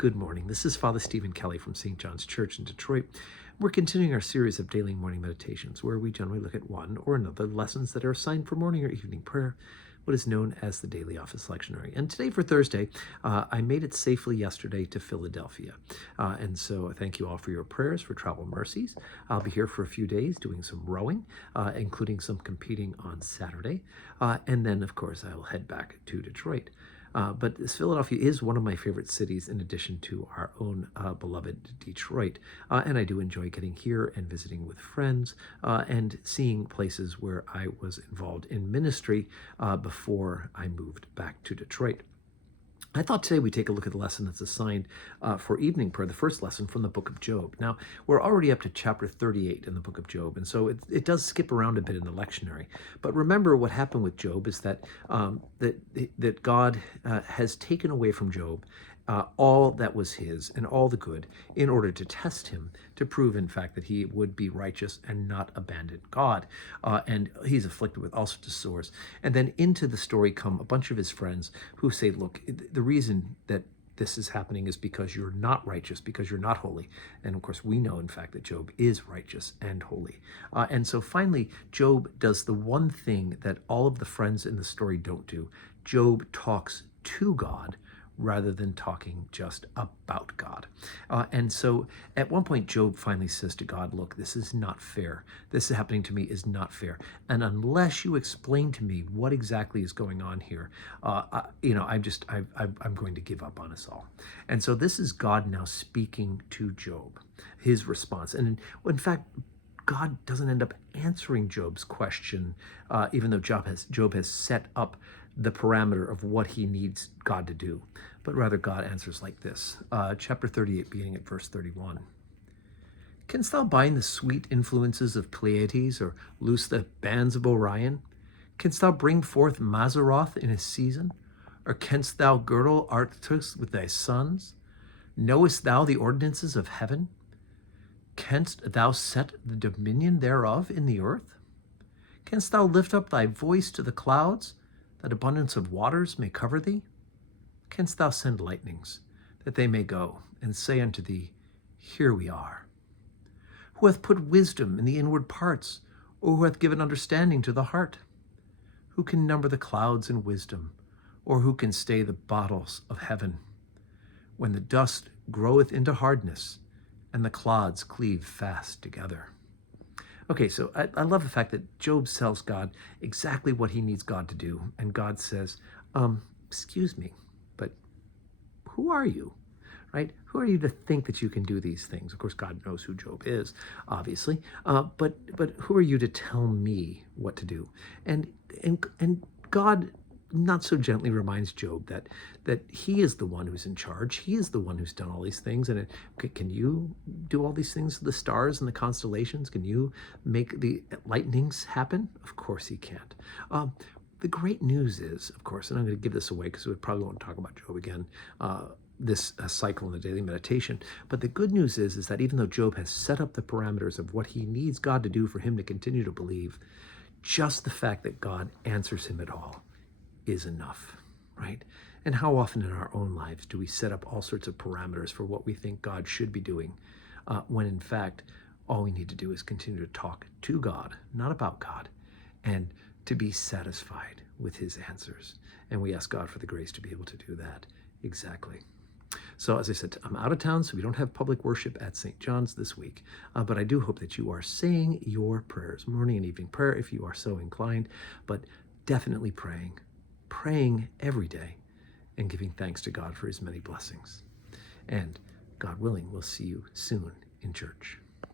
Good morning. This is Father Stephen Kelly from St. John's Church in Detroit. We're continuing our series of daily morning meditations where we generally look at one or another lessons that are assigned for morning or evening prayer, what is known as the Daily Office Lectionary. And today for Thursday, I made it safely yesterday to Philadelphia. And so thank you all for your prayers for travel mercies. I'll be here for a few days doing some rowing, including some competing on Saturday. And then, of course, I will head back to Detroit. But Philadelphia is one of my favorite cities in addition to our own beloved Detroit. And I do enjoy getting here and visiting with friends and seeing places where I was involved in ministry before I moved back to Detroit. I thought today we'd take a look at the lesson that's assigned for evening prayer, the first lesson from the book of Job. Now, we're already up to chapter 38 in the book of Job, and so it does skip around a bit in the lectionary. But remember what happened with Job is that that God has taken away from Job all that was his and all the good in order to test him, to prove, in fact, that he would be righteous and not abandon God. And he's afflicted with all sorts of sores. And then into the story come a bunch of his friends who say, look, the reason that this is happening is because you're not righteous, because you're not holy. And of course, we know, in fact, that Job is righteous and holy. And so finally, Job does the one thing that all of the friends in the story don't do. Job talks to God rather than talking just about God. And so at one point, Job finally says to God, look, this is not fair. This happening to me is not fair. And unless you explain to me what exactly is going on here, I'm going to give up on us all. And so this is God now speaking to Job, his response. And in fact, God doesn't end up answering Job's question, even though Job has set up the parameter of what he needs God to do. But rather, God answers like this. Chapter 38, beginning at verse 31. Canst thou bind the sweet influences of Pleiades, or loose the bands of Orion? Canst thou bring forth Mazzaroth in his season? Or canst thou girdle Arcturus with thy sons? Knowest thou the ordinances of heaven? Canst thou set the dominion thereof in the earth? Canst thou lift up thy voice to the clouds, that abundance of waters may cover thee? Canst thou send lightnings, that they may go, and say unto thee, Here we are? Who hath put wisdom in the inward parts, or who hath given understanding to the heart? Who can number the clouds in wisdom, or who can stay the bottles of heaven? When the dust groweth into hardness, and the clods cleave fast together. Okay, so I love the fact that Job tells God exactly what he needs God to do. And God says, excuse me, but who are you, right? Who are you to think that you can do these things? Of course, God knows who Job is, obviously. But who are you to tell me what to do? And God not so gently reminds Job that he is the one who's in charge. He is the one who's done all these things. And can you do all these things to the stars and the constellations? Can you make the lightnings happen? Of course he can't. The great news is, of course, and I'm going to give this away because we probably won't talk about Job again this cycle in the daily meditation. But the good news is that even though Job has set up the parameters of what he needs God to do for him to continue to believe, just the fact that God answers him at all is enough, right? And how often in our own lives do we set up all sorts of parameters for what we think God should be doing, when in fact, all we need to do is continue to talk to God, not about God, and to be satisfied with his answers. And we ask God for the grace to be able to do that exactly. So as I said, I'm out of town, so we don't have public worship at St. John's this week. But I do hope that you are saying your prayers, morning and evening prayer, if you are so inclined, but definitely praying every day and giving thanks to God for his many blessings. And God willing, we'll see you soon in church.